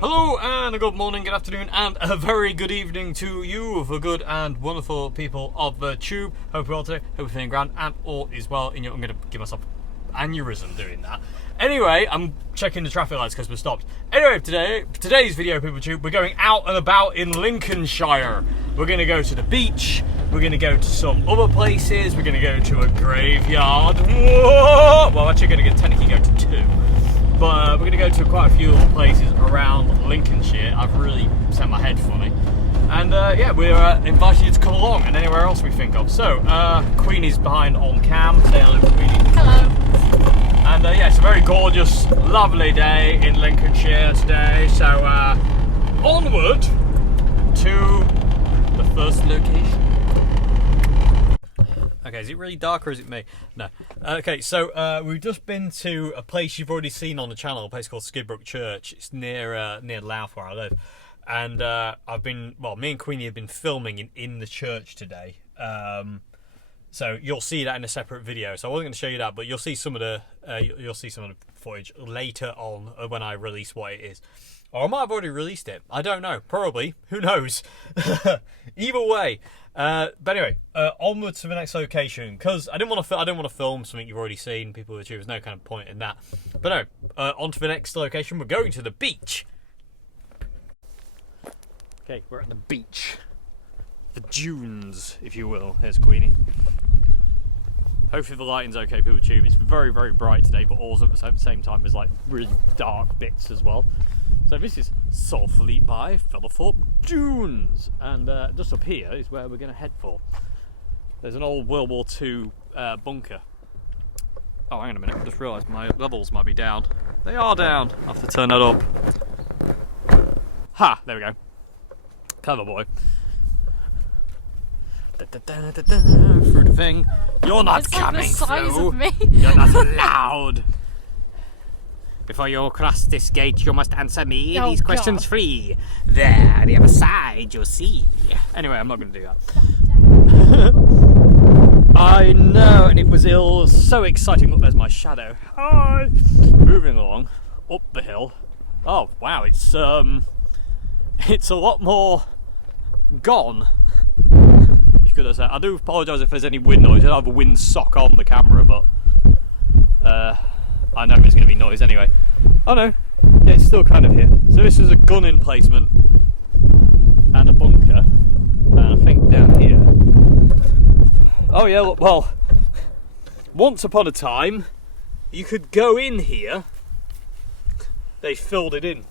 Hello and a good morning, good afternoon and a very good evening to you, the good and wonderful people of the tube. Hope you're all today, hope you're feeling grand and all is well. I'm going to give myself aneurysm doing that. Anyway, I'm checking the traffic lights because we're stopped. Anyway, today's video, people tube, we're going out and about in Lincolnshire. We're going to go to the beach, we're going to go to some other places, we're going to go to a graveyard. Whoa! Well, actually going to technically go to two. But we're going to go to quite a few places around Lincolnshire. I've really set my head funny. And yeah, we're inviting you to come along and anywhere else we think of. So, Queenie's behind on cam. Say hello, Queenie. Hello. And yeah, it's a very gorgeous, lovely day in Lincolnshire today. So, onward to the first location. Okay, is it really dark or is it me? No. Okay, so we've just been to a place you've already seen on the channel, a place called Skidbrook Church. It's near Louth where I live. And me and Queenie have been filming in the church today. So you'll see that in a separate video. So I wasn't going to show you that, but you'll see some of the footage later on when I release what it is. Or I might have already released it. I don't know. Probably. Who knows? Either way. But anyway, onward to the next location. Because I didn't want to film something you've already seen. People with you. There's no kind of point in that. But no. On to the next location. We're going to the beach. Okay, we're at the beach. The dunes, if you will. Here's Queenie. Hopefully the lighting's okay, people with tube. It's very, very bright today, but also at the same time there's like really dark bits as well. So this is soulfully by Featherthorpe Dunes, and just up here is where we're going to head for. There's an old World War II bunker. Oh, hang on a minute, I just realised my levels might be down. They are down. I have to turn that up. Ha! There we go. Clever boy. Through the thing. You're not it's coming like the size through. Of me. You're not allowed. Before you cross this gate, you must answer me these questions free. There, on the other side, you'll see. Anyway, I'm not going to do that. I know, and it was so exciting. Look, there's my shadow. Hi. Moving along up the hill. Oh wow, it's a lot more gone. You could have said. I do apologise if there's any wind noise. I have a wind sock on the camera, but I know there's going to be noise anyway. Oh no, yeah, it's still kind of here. So this is a gun emplacement and a bunker, and I think down here. Oh yeah, well, once upon a time, you could go in here. They filled it in,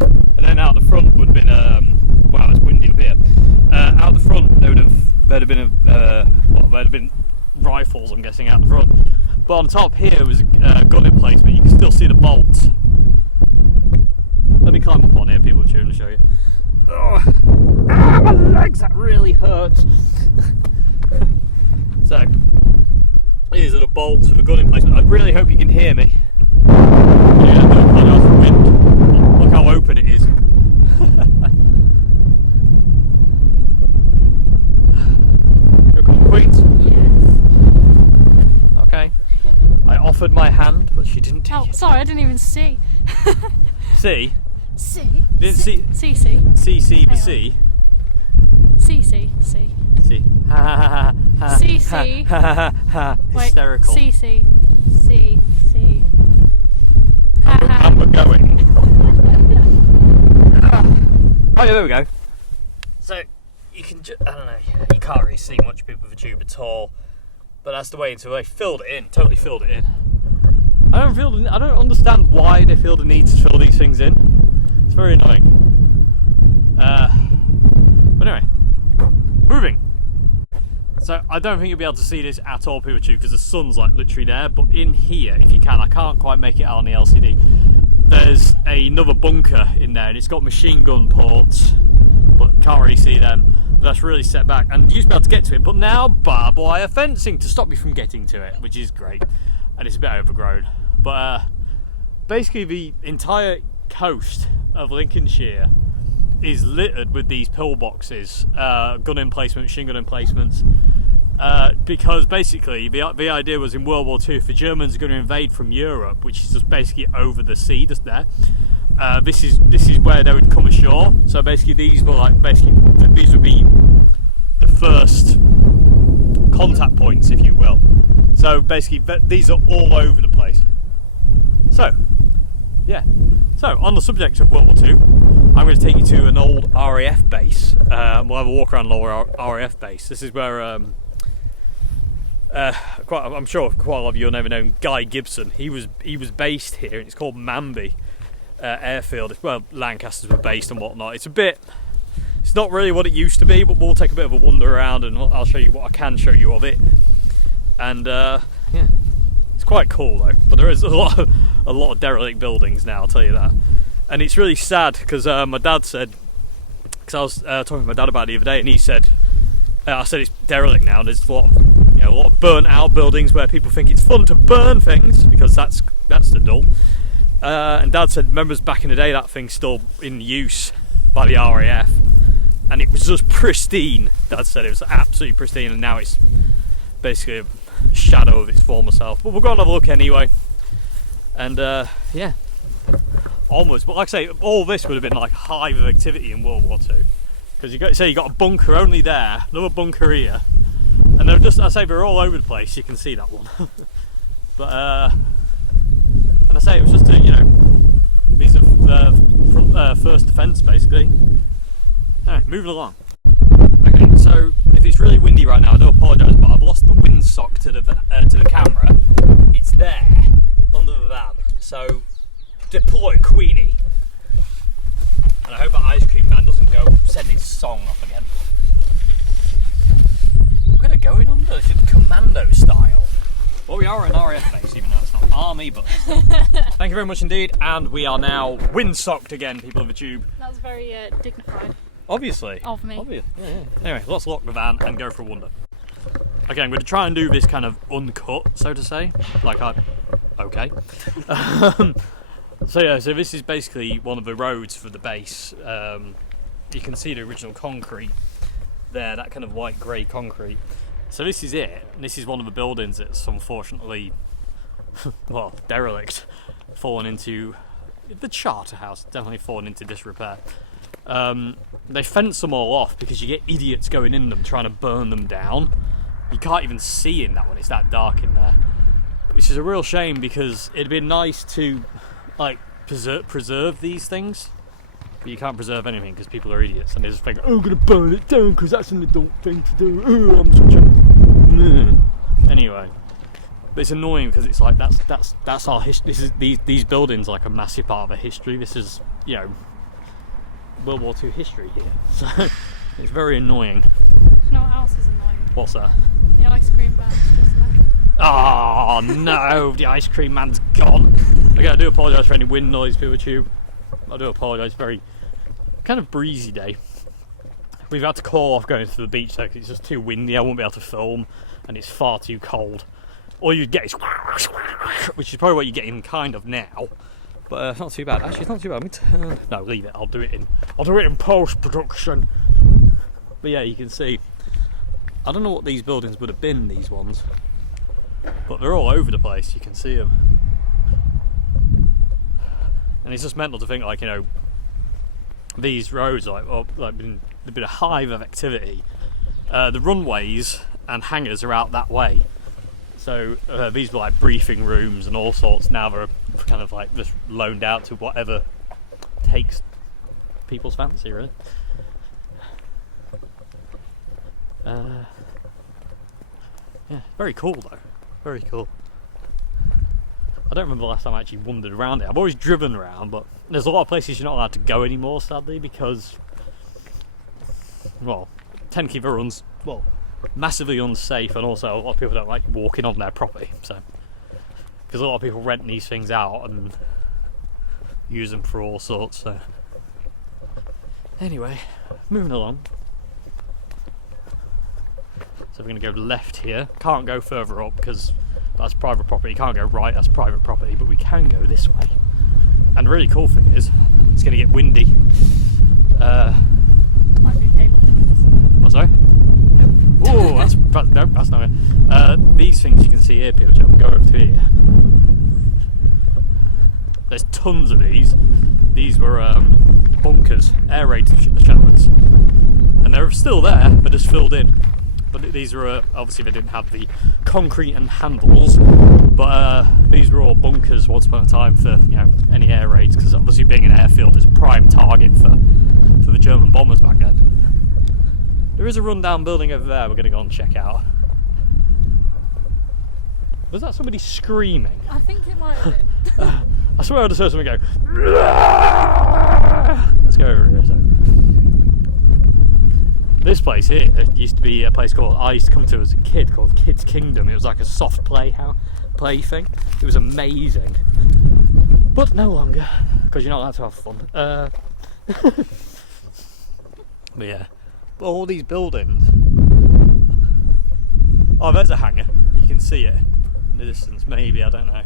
and then out the front would have been wow, it's windy up here. Out the front, there'd have been rifles, I'm guessing, out the front. But on top here was a gun emplacement. You can still see the bolts. Let me climb up on here, people, to show you. Oh, my legs, that really hurts. So, these are the bolts for the gun emplacement. I really hope you can hear me. Yeah, I do apologise for the wind. Look how open it is. You're complete? Yes. Okay. I offered my hand, but she didn't take it. Oh, sorry, I didn't even see. See? See? Didn't see? See. See the C? See. See. Ha ha ha ha. See. Ha ha ha. Hysterical. See. And we're going. Oh yeah, there we go. So you can I don't know, you can't really see much people with a tube at all, but that's the way until they filled it in, totally filled it in. I don't understand why they feel the need to fill these things in. It's very annoying. But anyway, moving. So I don't think you'll be able to see this at all, people with tube, because the sun's like literally there. But in here, if you can, I can't quite make it out on the LCD. There's another bunker in there, and it's got machine gun ports, but can't really see them. But that's really set back, and you used to be able to get to it, but now barbed wire fencing to stop you from getting to it, which is great, and it's a bit overgrown. But basically, the entire coast of Lincolnshire is littered with these pillboxes, gun emplacement, machine gun emplacements, because basically the idea was in World War II, if the Germans are going to invade from Europe, which is just basically over the sea, just there, this is where they would come ashore. So basically, these would be the first contact points, if you will. So basically, these are all over the place. So, yeah. So on the subject of World War II, I'm going to take you to an old RAF base. We'll have a walk around Lower RAF base. This is where I'm sure quite a lot of you will never know Guy Gibson. He was based here, and it's called Manby airfield. It's where Lancasters were based and whatnot. It's not really what it used to be, but we'll take a bit of a wander around, and I'll show you what I can show you of it. And yeah, it's quite cool though. But there is a lot of derelict buildings now, I'll tell you that. And it's really sad because my dad said, because I was talking to my dad about it the other day, and he said, I said it's derelict now. There's a lot of burnt out buildings where people think it's fun to burn things because that's the dull. And Dad said, remembers back in the day that thing's still in use by the RAF, and it was just pristine. Dad said it was absolutely pristine, and now it's basically a shadow of its former self. But we'll go and have a look anyway. And yeah, onwards. But like I say, all this would have been like a hive of activity in World War II, because you got a bunker only there, another bunker here, and they're all over the place. You can see that one. But and I say it was just these are the first defence basically. Alright, moving along. Okay, so if it's really windy right now, I do apologise, but I've lost the windsock to the camera. It's there under the van. So deploy Queenie. And I hope that ice cream man doesn't go send his song off again. We're gonna go in under commando style. Well, we are an RAF base, even though it's not army, but still. Thank you very much indeed, and we are now windsocked again, people of the tube. That was very dignified. Obviously. Of me. Yeah. Anyway, let's lock the van and go for a wander. Okay, I'm going to try and do this kind of uncut, so to say. Okay. So this is basically one of the roads for the base. You can see the original concrete there, that kind of white grey concrete. So this is it, and this is one of the buildings that's unfortunately, well, derelict, fallen into the charter house, definitely fallen into disrepair. They fence them all off because you get idiots going in them trying to burn them down. You can't even see in that one, it's that dark in there. Which is a real shame because it'd be nice to preserve these things. But you can't preserve anything because people are idiots and they just think, oh, I'm going to burn it down because that's an adult thing to do. Oh, I'm such a... Anyway, but it's annoying because it's like that's our history. These buildings are like a massive part of our history. This is World War II history here, so it's very annoying. You know what else is annoying? What's that? The ice cream van's just left. Oh no, the ice cream man's gone. Okay, I do apologise for any wind noise, people tube. I do apologise. Very kind of breezy day. We've had to call off going to the beach though because it's just too windy. I won't be able to film, and it's far too cold. All you'd get is, which is probably what you're getting kind of now. But it's not too bad. Actually, it's not too bad. Let me turn. No, leave it. I'll do it in post production. But yeah, you can see. I don't know what these buildings would have been. These ones, but they're all over the place. You can see them, and it's just mental to think these roads been a hive of activity. The runways and hangars are out that way. So these were like briefing rooms and all sorts. Now they're kind of like just loaned out to whatever takes people's fancy, really. Yeah, very cool though. Very cool. I don't remember the last time I actually wandered around it. I've always driven around, but there's a lot of places you're not allowed to go anymore, sadly, because, well, technically they're massively unsafe, and also a lot of people don't like walking on their property. So, because a lot of people rent these things out and use them for all sorts. So, anyway, moving along. So we're going to go left here. Can't go further up because that's private property. Can't go right, that's private property, but we can go this way. And the really cool thing is, it's going to get windy. Might be cable. What, sorry? Oh, that's not it. These things you can see here, people, go over to here. There's tons of these. these were bunkers, air raid shelters, and they're still there. They're just filled in. But these were obviously they didn't have the concrete and handles, but these were all bunkers once upon a time for any air raids, because obviously being an airfield is a prime target for the German bombers back then. There is a rundown building over there we're going to go and check out. Was that somebody screaming? I think it might have been. I swear I just heard something go. Let's go over here. So. This place here, it used to be a place called, I used to come to as a kid, called Kids Kingdom. It was like a soft play thing. It was amazing. But no longer, because you're not allowed to have fun. But yeah, but all these buildings. Oh, there's a hangar. You can see it in the distance, maybe, I don't know.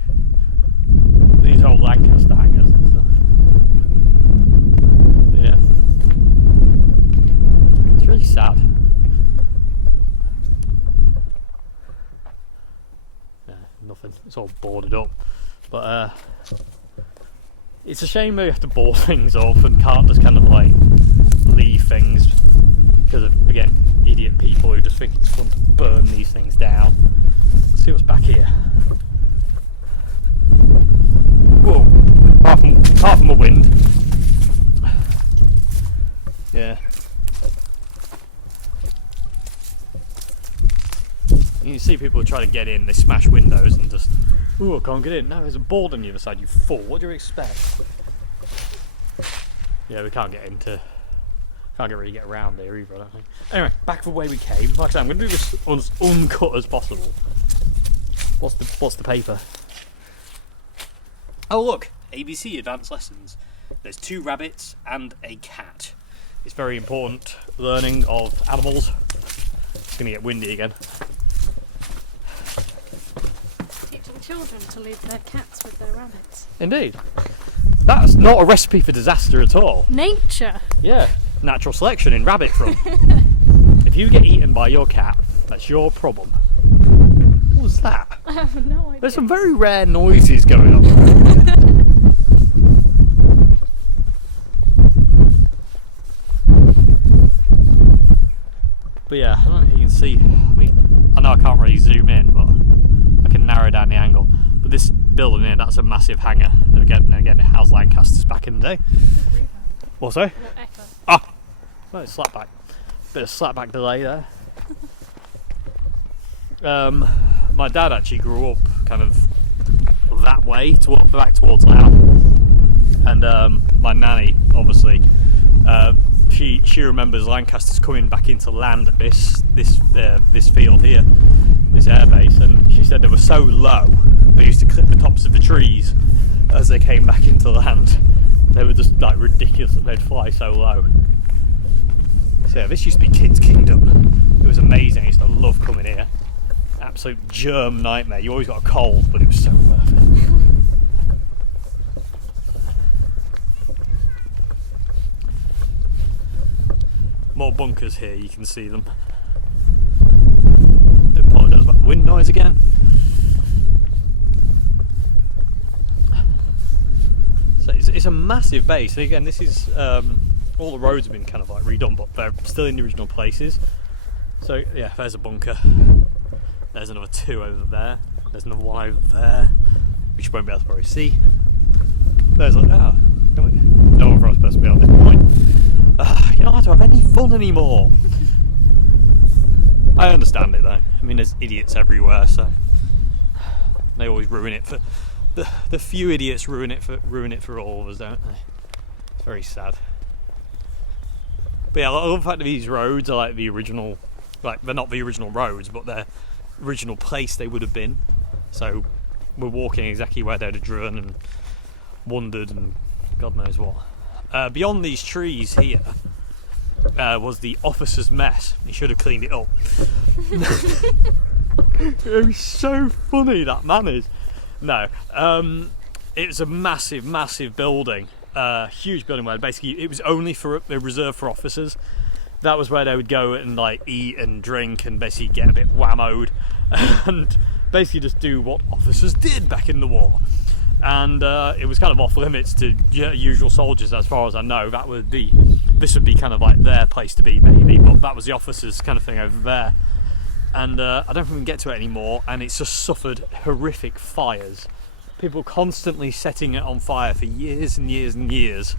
These old Lancaster hangars and stuff. But yeah. It's really sad. Yeah, nothing. It's all boarded up. But it's a shame we have to board things up and can't just kind of like leave things because of, again, idiot people who just think it's fun to burn these things down. Let's see what's back here. Whoa, apart from the wind. Yeah. You can see people try to get in, they smash windows and just, ooh, I can't get in. No, there's a board on the other side, you fool. What do you expect? Yeah, we can't really get around here either, I don't think. Anyway, back the way we came. Like I said, I'm going to do this as uncut as possible. What's the paper? Oh look, ABC Advanced Lessons. There's 2 rabbits and a cat. It's very important learning of animals. It's going to get windy again. Teaching children to leave their cats with their rabbits. Indeed. That's not a recipe for disaster at all. Nature. Yeah, natural selection in rabbit front. If you get eaten by your cat, that's your problem. What was that? I have no idea. There's some very rare noises going on. But yeah, I don't know if you can see. I know I can't really zoom in, but I can narrow down the angle. But this building here, that's a massive hangar. And again, it housed Lancasters back in the day. What's that? No echo. Ah! No, slapback. Bit of slapback delay there. My dad actually grew up kind of that way, back towards Laos. And my nanny, obviously, she remembers Lancasters coming back into land at this field here, this airbase, and she said they were so low they used to clip the tops of the trees as they came back into land. They were just like ridiculous that they'd fly so low. So yeah, this used to be Kids Kingdom. It was amazing. I used to love coming here. Absolute germ nightmare. You always got a cold, but it was so worth it. More bunkers here, you can see them. Do apologise about the wind noise again. So it's a massive base. And again, this is all the roads have been kind of like redone, but they're still in the original places. So yeah, there's a bunker. There's another 2 over there. There's another 1 over there, which you won't be able to probably see. There's like, no one for us supposed to be on this point. You're not allowed to have any fun anymore. I understand it though. I mean, there's idiots everywhere, so they always ruin it for the few idiots ruin it for all of us, don't they? It's very sad. But yeah, I love the fact that these roads are like the original, like they're not the original roads, but they're original place they would have been. So we're walking exactly where they'd have driven and wandered and God knows what. Beyond these trees here was the officer's mess. He should have cleaned it up. It was so funny, that man is. No, it was a massive building, huge building where basically it was only reserved for officers. That was where they would go and like eat and drink and basically get a bit whammoed and basically just do what officers did back in the war. and it was kind of off limits to usual soldiers as far as I know. This would be kind of like their place to be maybe, but that was the officers kind of thing over there. And I don't think we can get to it anymore, and it's just suffered horrific fires. People constantly setting it on fire for years and years and years.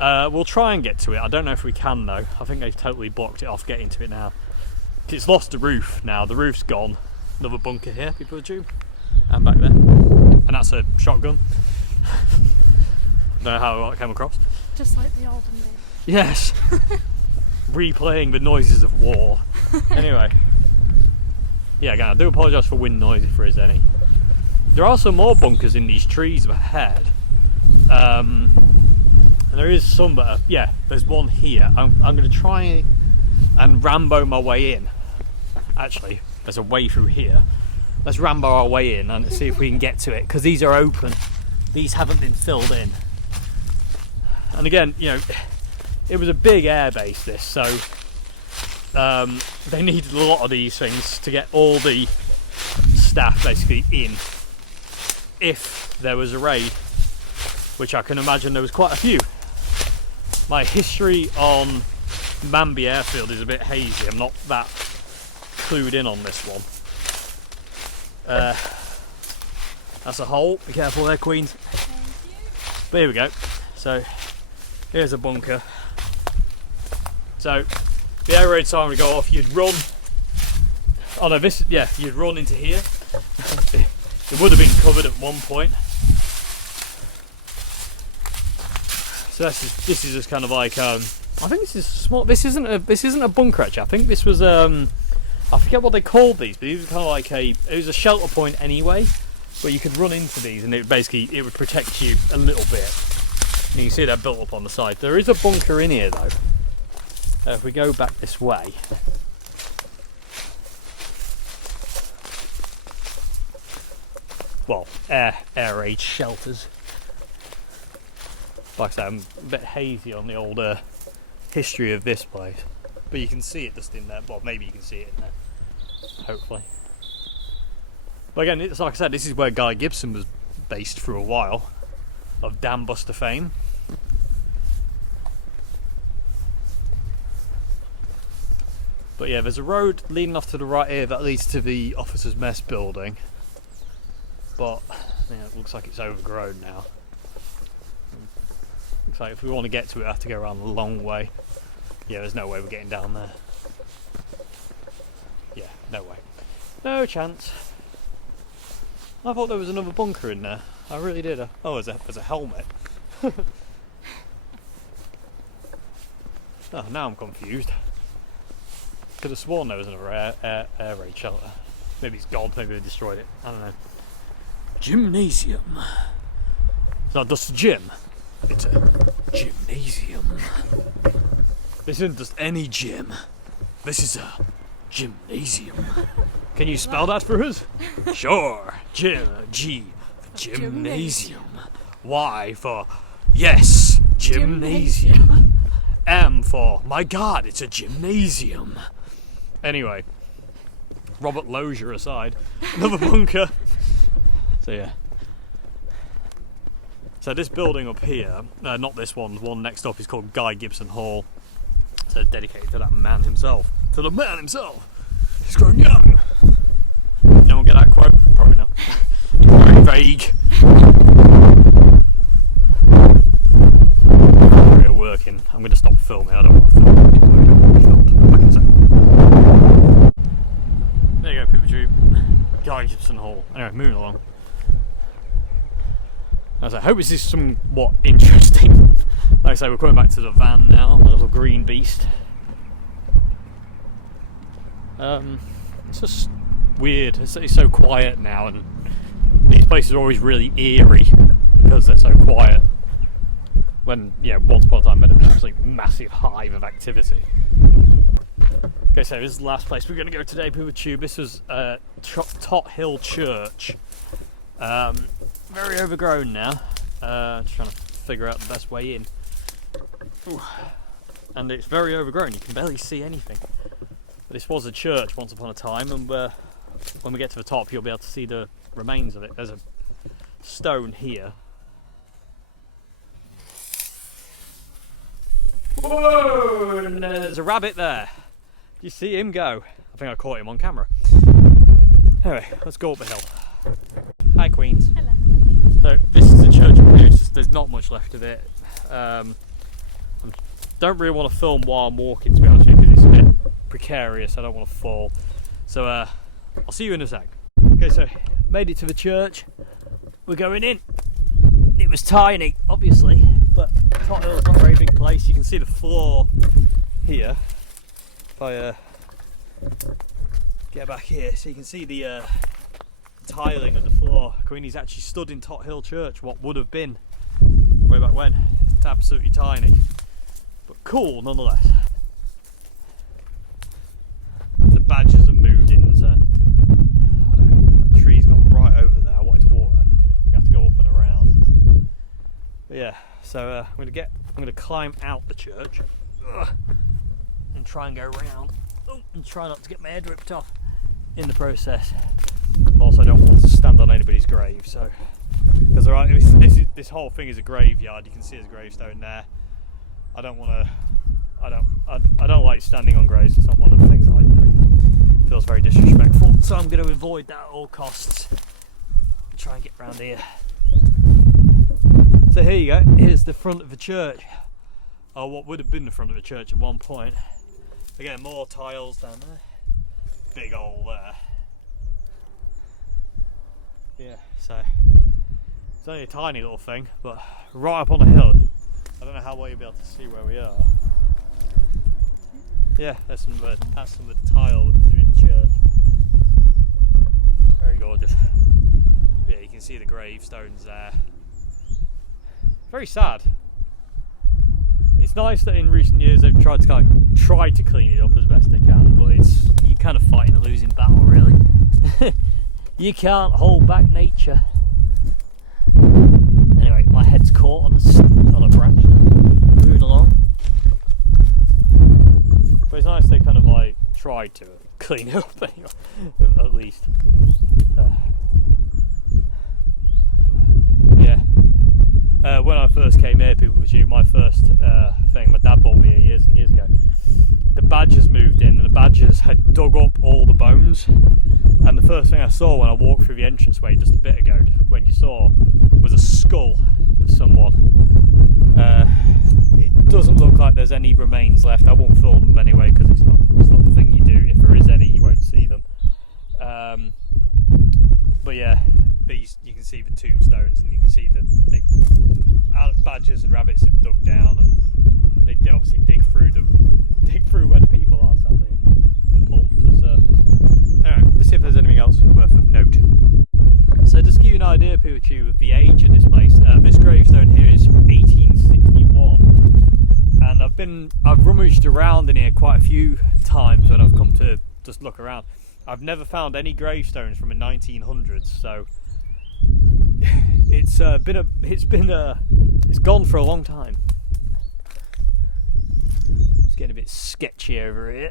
We'll try and get to it. I don't know if we can though. I think they've totally blocked it off getting to it now. It's lost the roof now. The roof's gone. Another bunker here, people do. And back there. And that's a shotgun. Don't know how it came across. Just like the olden days. Yes. Replaying the noises of war. Anyway. Yeah, again, I do apologise for wind noise if there is any. There are some more bunkers in these trees ahead. And there is some that are, yeah, there's one here. I'm going to try and Rambo my way in. Actually, there's a way through here. Let's Rambo our way in and see if we can get to it, because these are open. These haven't been filled in. And again, you know, it was a big airbase this, so they needed a lot of these things to get all the staff basically in if there was a raid, which I can imagine there was quite a few. My history on Manby airfield is a bit hazy. I'm not that clued in on this one. That's a hole. Be careful there, Queens. But here we go. So here's a bunker. So the air raid siren would go off. You'd run. Oh no, this. Yeah, you'd run into here. It would have been covered at one point. So this is just kind of like I think this is small. This isn't a bunker actually. I think this was I forget what they called these, but it was kind of like it was a shelter point anyway, where you could run into these and it would protect you a little bit. And you can see they're built up on the side. There is a bunker in here though. If we go back this way. Well, air raid shelters. Like I said, I'm a bit hazy on the old history of this place, but you can see it just in there. Well, maybe you can see it in there, hopefully. But again, it's like I said, this is where Guy Gibson was based for a while, of Dam Buster fame. But yeah, there's a road leading off to the right here that leads to the officers' mess building. But yeah, it looks like it's overgrown now. Looks like if we want to get to it, we have to go around the long way. Yeah, there's no way we're getting down there. Yeah, no way. No chance. I thought there was another bunker in there. I really did. Oh, there's a helmet. Oh, now I'm confused. Could have sworn there was another air raid shelter. Maybe it's gone, maybe they destroyed it. I don't know. Gymnasium. It's not just a gym. It's a gymnasium. This isn't just any gym. This is a gymnasium. Can you spell that for us? Sure. Gymnasium. Y for yes, gymnasium. M for my God, it's a gymnasium. Anyway, Robert Lozier aside, another bunker. So yeah. So this building up here, not this one, the one next up is called Guy Gibson Hall. So dedicated to that man himself. To the man himself. He's grown young. No one get that quote? Probably not. It's very vague. We're working. I'm going to stop filming. I don't want to film anymore. I don't want to be filmed. Back in a sec. There you go, people troop. Guy Gibson Hall. Anyway, moving along. As I hope this is somewhat interesting. Like I say, we're coming back to the van now, my little green beast. It's just weird. It's so quiet now, and these places are always really eerie because they're so quiet. When, yeah, once upon a time there was an absolute massive hive of activity. Okay, so this is the last place we're going to go today, people tube. This was Tot Hill Church. Very overgrown now. Just trying to figure out the best way in. Ooh. And it's very overgrown, you can barely see anything. But this was a church once upon a time, and when we get to the top you'll be able to see the remains of it. There's a stone here. Whoa! And there's a rabbit there. Do you see him go? I think I caught him on camera. Anyway, let's go up the hill. Hi, Queens. Hello. So this is the church up here. There's not much left of it. I don't really want to film while I'm walking, to be honest with you, because it's a bit precarious. I don't want to fall. So I'll see you in a sec. Okay, so made it to the church. We're going in. It was tiny, obviously, but Tot Hill's not a very big place. You can see the floor here. If I get back here, so you can see the tiling of the floor. Queenie's actually stood in Tot Hill Church, what would have been way back when. It's absolutely tiny, but cool nonetheless. The badgers have moved in, so I don't know, that tree's gone right over there. I wanted to walk there. You have to go up and around. But yeah, so I'm gonna climb out the church and try and go around. And try not to get my head ripped off in the process. Also, I don't want to stand on anybody's grave, so because this whole thing is a graveyard. You can see there's a gravestone there. I don't want to. I don't like standing on graves. It's not one of the things I like doing. It feels very disrespectful. So I'm going to avoid that at all costs. Try and get around here. So here you go. Here's the front of the church, or what would have been the front of the church at one point. Again, more tiles down there. Big hole there. Yeah, so it's only a tiny little thing, but right up on the hill. I don't know how well you'll be able to see where we are. Yeah, that's some of the tile that was in the church. Very gorgeous. Yeah, you can see the gravestones there. Very sad. It's nice that in recent years they've tried to clean it up as best they can, but you're kind of fighting a losing battle, really. You can't hold back nature. Anyway, my head's caught on a branch now, moving along. But it's nice they kind of like tried to clean it up anyway, at least. Yeah. When I first came here, people would shoot my first thing. My dad bought me here years and years ago. The badgers moved in, and the badgers had dug up all the bones. And the first thing I saw when I walked through the entranceway just a bit ago, when you saw, was a skull of someone. It doesn't look like there's any remains left. I won't film them anyway because it's not the thing you do. If there is any, you won't see them. But yeah, you can see the tombstones, and you can see that badgers and rabbits have dug down, and they obviously dig through where the people are, sadly, and pull them to the surface. Anyway, let's see if there's anything else worth of note. So just to give you an idea, Pikachu, of the age of this place, this gravestone here is from 1861, and I've rummaged around in here quite a few times when I've come to just look around. I've never found any gravestones from the 1900s, so it's gone for a long time. It's getting a bit sketchy over here.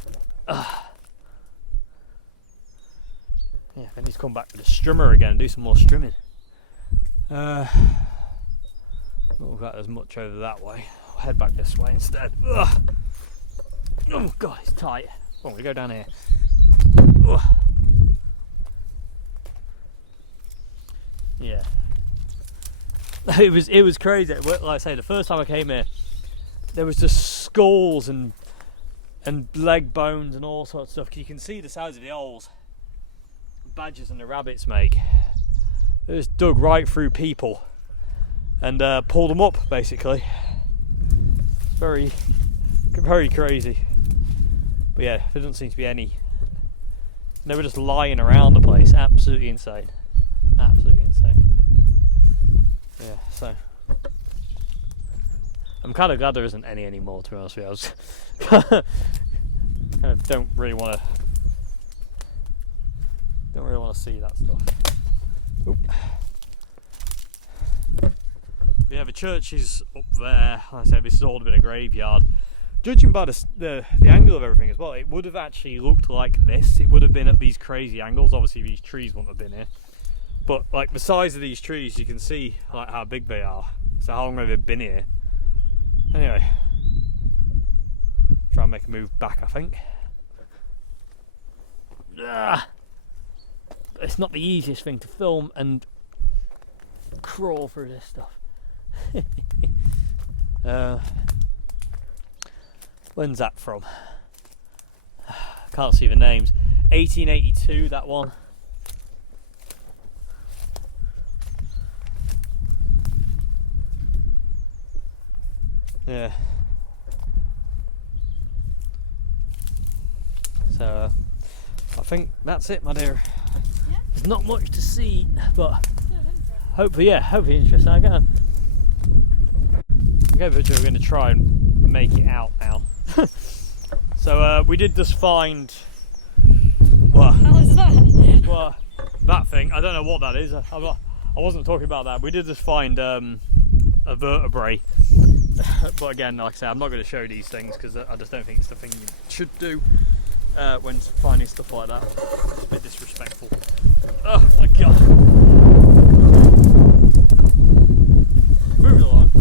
Yeah, I need to come back to the strimmer again and do some more strimming. Not look like there's much over that way. I'll head back this way instead. Oh god, it's tight. Oh, we go down here. Yeah. It was crazy. Like I say, the first time I came here, there was just skulls and leg bones and all sorts of stuff. You can see the size of the holes badgers and the rabbits make. They just dug right through people and pulled them up, basically. Very, very crazy. But yeah, there doesn't seem to be any. They were just lying around the place. Absolutely insane. Absolutely insane. Yeah, so I'm kind of glad there isn't any anymore, to be honest with you. I was kind of don't really want to see that stuff. Oop. But yeah, the church is up there. Like I said, this has all been a graveyard. Judging by the angle of everything as well, it would have actually looked like this. It would have been at these crazy angles. Obviously, these trees wouldn't have been here. But like the size of these trees, you can see like how big they are. So how long have they been here? Anyway, try and make a move back, I think. It's not the easiest thing to film and crawl through this stuff. When's that from? Can't see the names. 1882, that one. Yeah. So I think that's it, my dear. Yeah. There's not much to see, but hopefully interesting. Okay, but we're going to try and make it out now. So we did just find what? How is that? Well, that thing. I don't know what that is. I wasn't talking about that. We did just find a vertebrae. But again, like I say, I'm not going to show these things because I just don't think it's the thing you should do when finding stuff like that. It's a bit disrespectful. Oh my god. Moving along.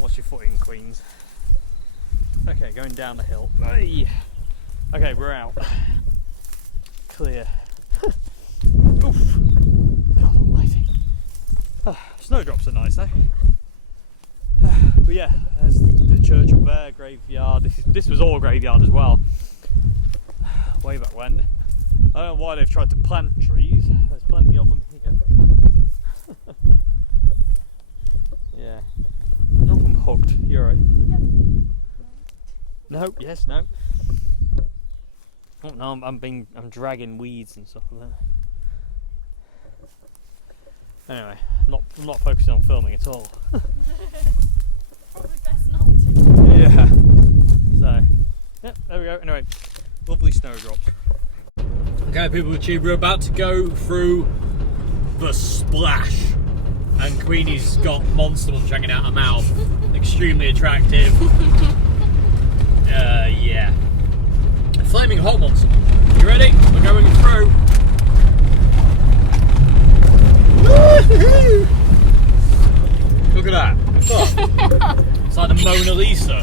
Watch your footing, Queens. Okay, going down the hill. Hey. Okay, we're out. Clear. Oof. God almighty. Snowdrops are nice though. But yeah, there's the church up there, graveyard. This was all graveyard as well. Way back when. I don't know why they've tried to plant trees. There's plenty of them here. Yeah. Nope, I'm hooked. You're right. Yep. No. Yes. No. Oh no, I'm dragging weeds and stuff like that. Anyway, I'm not focusing on filming at all. Probably best not to. Yeah. So, yeah, there we go. Anyway, lovely snowdrops. Okay, people of Tube, we're about to go through the splash. And Queenie's got monster munch hanging out her mouth. Extremely attractive. Yeah. Flaming hot monster. You ready? We're going through. Look at that. Oh. It's like the Mona Lisa.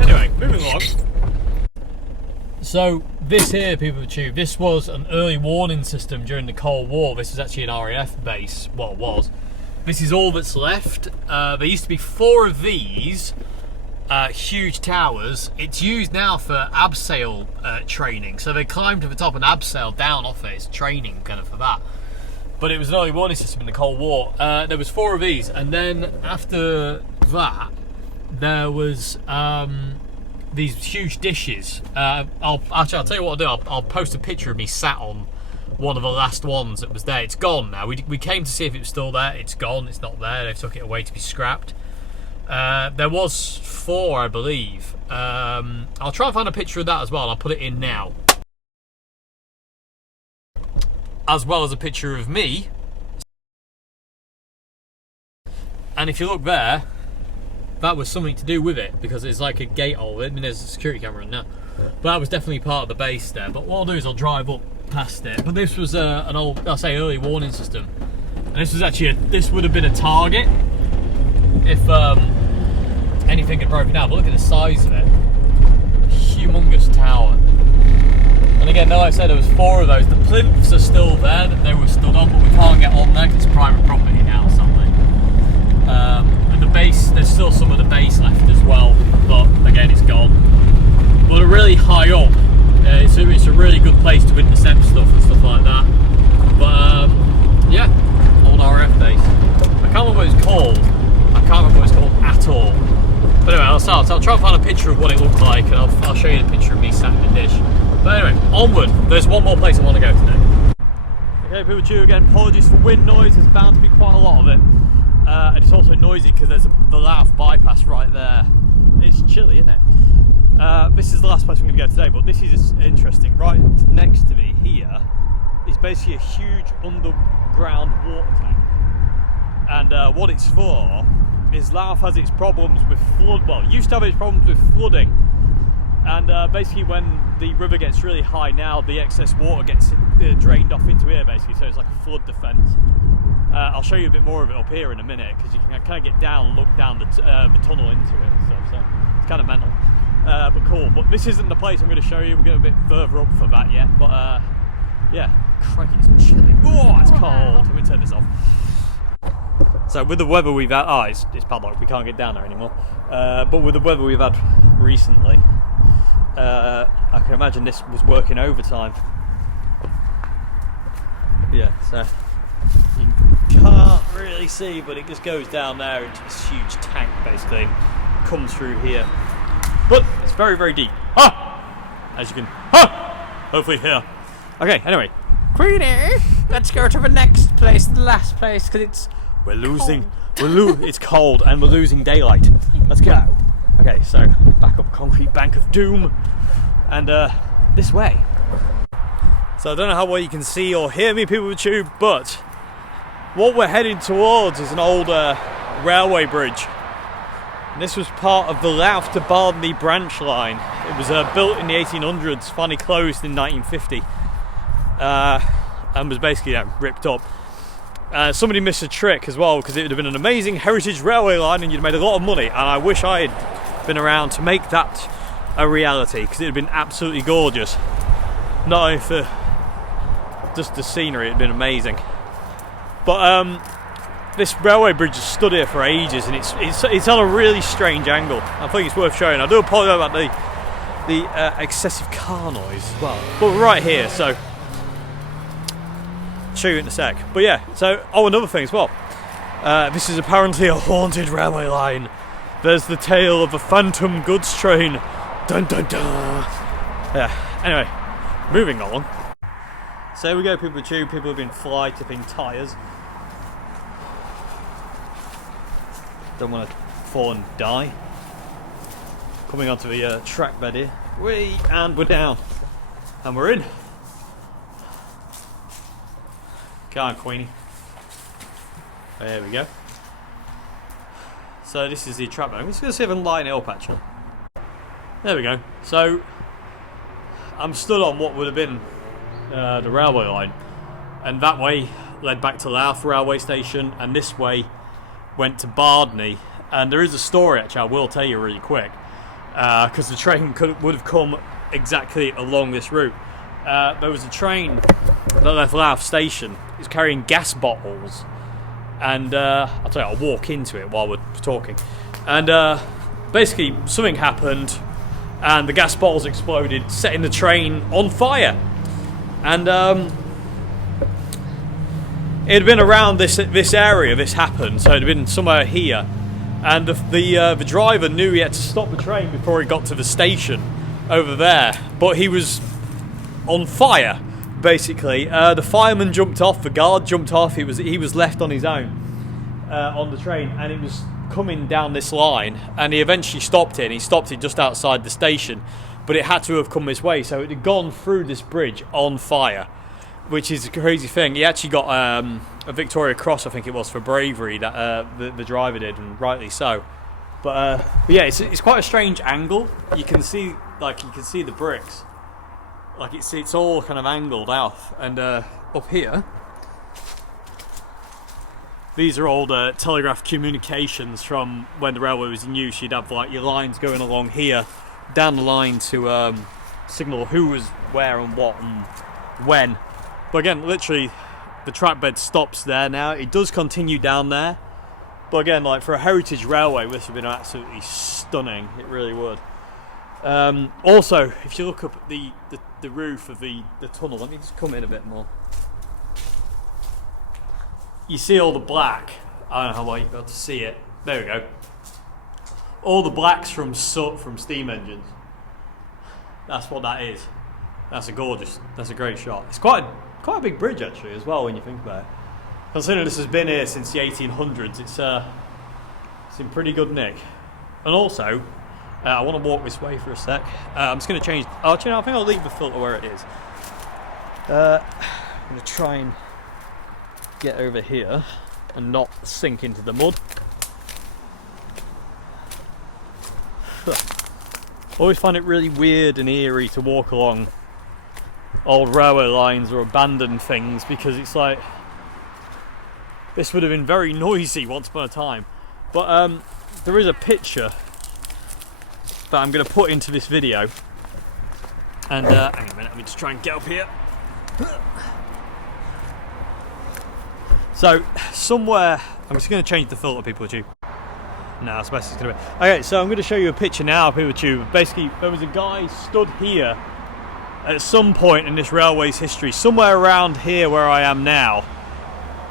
Anyway, moving along. So this here, people of Tube, this was an early warning system during the Cold War. This was actually an RAF base. Well, it was. This is all that's left. There used to be 4 of these huge towers. It's used now for abseil training. So they climb to the top and abseil down off it. It's training kind of for that. But it was an early warning system in the Cold War. There was 4 of these, and then after that, there was these huge dishes. I'll tell you what I'll do. I'll post a picture of me sat on one of the last ones that was there. It's gone now. We came to see if it was still there. It's gone. It's not there. They've took it away to be scrapped. There was 4, I believe. I'll try and find a picture of that as well. I'll put it in now. As well as a picture of me. And if you look there, that was something to do with it, because it's like a gate hole. I mean, there's a security camera in there. But that was definitely part of the base there. But what I'll do is I'll drive up past it. But this was an old, I'll say, early warning system. And this was actually, this would have been a target if anything had broken down. But look at the size of it. Humongous tower. And again, like I said, there was 4 of those. The plinths are still there that they were stood on, but we can't get on there because it's private property now, sadly. And the base, there's still some of the base left as well, but again, it's gone. But they're really high up. It's a really good place to intercept stuff and stuff like that. But yeah, old RF base. I can't remember what it's called. I can't remember what it's called at all. But anyway, I'll try and find a picture of what it looked like, and I'll show you the picture of me sat in the dish. But anyway, onward. There's one more place I want to go today. Okay, people, too, again, apologies for wind noise. There's bound to be quite a lot of it. And it's also noisy because there's the Louth bypass right there. It's chilly, isn't it? This is the last place I'm going to go today, but this is interesting. Right next to me here is basically a huge underground water tank. And what it's for is Louth has its problems with flood. Well, it used to have its problems with flooding. And basically when the river gets really high now, the excess water gets drained off into here basically, so it's like a flood defence. I'll show you a bit more of it up here in a minute, because you can kind of get down and look down the tunnel into it and stuff, so it's kind of mental. But cool. But this isn't the place I'm going to show you, we're going a bit further up for that yet, but yeah, crikey, it's chilly. Oh, it's cold. Let me turn this off. So with the weather we've had, it's padlocked, we can't get down there anymore. But with the weather we've had recently, I can imagine this was working overtime. Yeah, so you can't really see, but it just goes down there into this huge tank basically, and comes through here. But it's very, very deep. As you can hopefully hear. Okay, anyway. Queenie, let's go to the next place, the last place, because we're losing. It's cold and we're losing daylight. Let's go. Okay, so back up concrete bank of doom, and this way. So I don't know how well you can see or hear me, people with tube, but what we're heading towards is an old railway bridge. And this was part of the Louth to Bardney branch line. It was built in the 1800s, finally closed in 1950, and was basically ripped up. Somebody missed a trick as well, because it would have been an amazing heritage railway line and you'd have made a lot of money, and I wish I had been around to make that a reality, because it would have been absolutely gorgeous. Not only for just the scenery, it would have been amazing. But this railway bridge has stood here for ages, and it's on a really strange angle. I think it's worth showing. I do apologise about the excessive car noise as well. But we're right here, so I'll show you in a sec. But yeah, so another thing as well. This is apparently a haunted railway line. There's the tale of a phantom goods train. Dun dun dun. Yeah. Anyway, moving on. So here we go, people with tube. People have been fly tipping tyres. Don't want to fall and die. Coming onto the track bed here. And we're down. And we're in. Come on, Queenie. There we go. So this is the track bed. I'm just going to see if I can lighten it up actually. There we go. So I'm stood on what would have been the railway line, and that way led back to Louth railway station, and this way went to Bardney. And there is a story actually I will tell you really quick, because the train would have come exactly along this route. There was a train that left Louth station. It was carrying gas bottles, and I'll tell you, I'll walk into it while we're talking. And basically something happened, and the gas bottles exploded, setting the train on fire. And it had been around this area this happened, so it had been somewhere here. And the driver knew he had to stop the train before he got to the station over there, but he was on fire basically. The fireman jumped off, the guard jumped off, he was left on his own on the train, and it was coming down this line, and he eventually stopped it, and he stopped it just outside the station, but it had to have come this way, so it had gone through this bridge on fire, which is a crazy thing. He actually got a Victoria Cross, I think it was, for bravery, that the driver did, and rightly so. But yeah, it's quite a strange angle. You can see the bricks, like it's all kind of angled out, and up here, these are old telegraph communications from when the railway was in use. You'd have like your lines going along here, down the line to signal who was where and what and when. But again, literally, the track bed stops there now. It does continue down there, but again, like for a heritage railway, this would have been absolutely stunning. It really would. Also, if you look up at the roof of the tunnel, let me just come in a bit more. You see all the black. I don't know how well you'll be able to see it. There we go. All the blacks from soot from steam engines. That's what that is. That's a great shot. It's quite a big bridge actually as well when you think about it. Considering this has been here since the 1800s, it's in pretty good nick. And also, I want to walk this way for a sec. I'm just going to change. I think I'll leave the filter where it is. I'm going to try and get over here and not sink into the mud. always find it really weird and eerie to walk along old railway lines or abandoned things, because it's like, this would have been very noisy once upon a time. But there is a picture that I'm going to put into this video, and hang on a minute, let me just try and get up here. So somewhere, I'm just going to change the filter, people tube. No, that's the best it's going to be. Okay, so I'm going to show you a picture now, people tube. Basically, there was a guy stood here at some point in this railway's history, somewhere around here where I am now,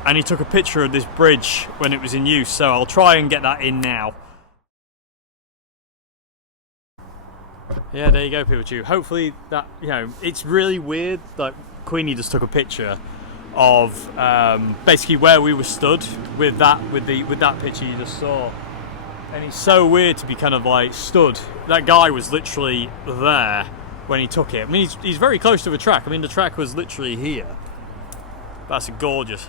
and he took a picture of this bridge when it was in use, so I'll try and get that in now. Yeah, there you go, people tube. Hopefully that, you know, it's really weird, like Queenie just took a picture of basically where we were stood with that picture you just saw, and it's so weird to be kind of like stood. That guy was literally there when he took it. I mean, he's very close to the track. I mean, the track was literally here. That's a gorgeous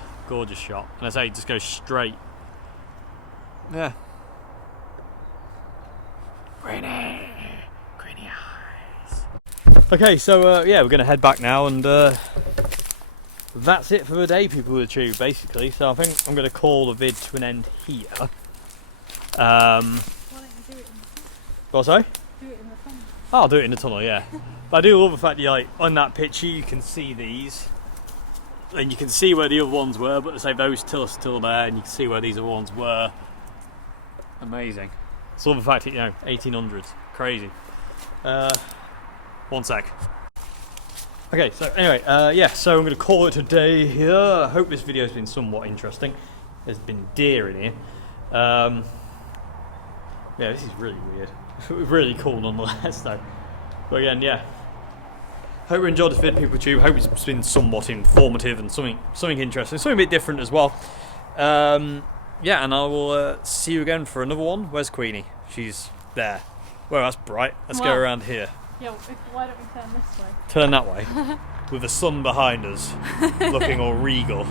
shot, and I say it just goes straight. Yeah. Queenie eyes. Okay, so yeah, we're gonna head back now, and that's it for the day, people with the tube, basically. So I think I'm going to call the vid to an end here. Why don't you do it in the tunnel? What, sorry? Do it in the tunnel. I'll do it in the tunnel, yeah. But I do love the fact that, like, on that picture you can see these, and you can see where the other ones were, but to say those still there, and you can see where these other ones were. Amazing. So love the fact that, you know, 1800s, crazy. One sec. Okay, so anyway, yeah, so I'm going to call it a day here. I hope this video has been somewhat interesting. There's been deer in here. Yeah, this is really weird. Really cool nonetheless, though. But again, yeah. Hope you enjoyed this video, people tube. Hope it's been somewhat informative and something interesting, something a bit different as well. Yeah, and I will see you again for another one. Where's Queenie? She's there. Well, that's bright. Let's go around here. Yeah, why don't we turn this way? Turn that way, with the sun behind us, looking all regal.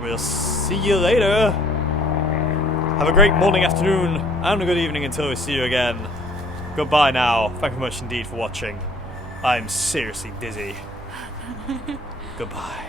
We'll see you later. Have a great morning, afternoon, and a good evening until we see you again. Goodbye now. Thank you much indeed for watching. I'm seriously dizzy. Goodbye.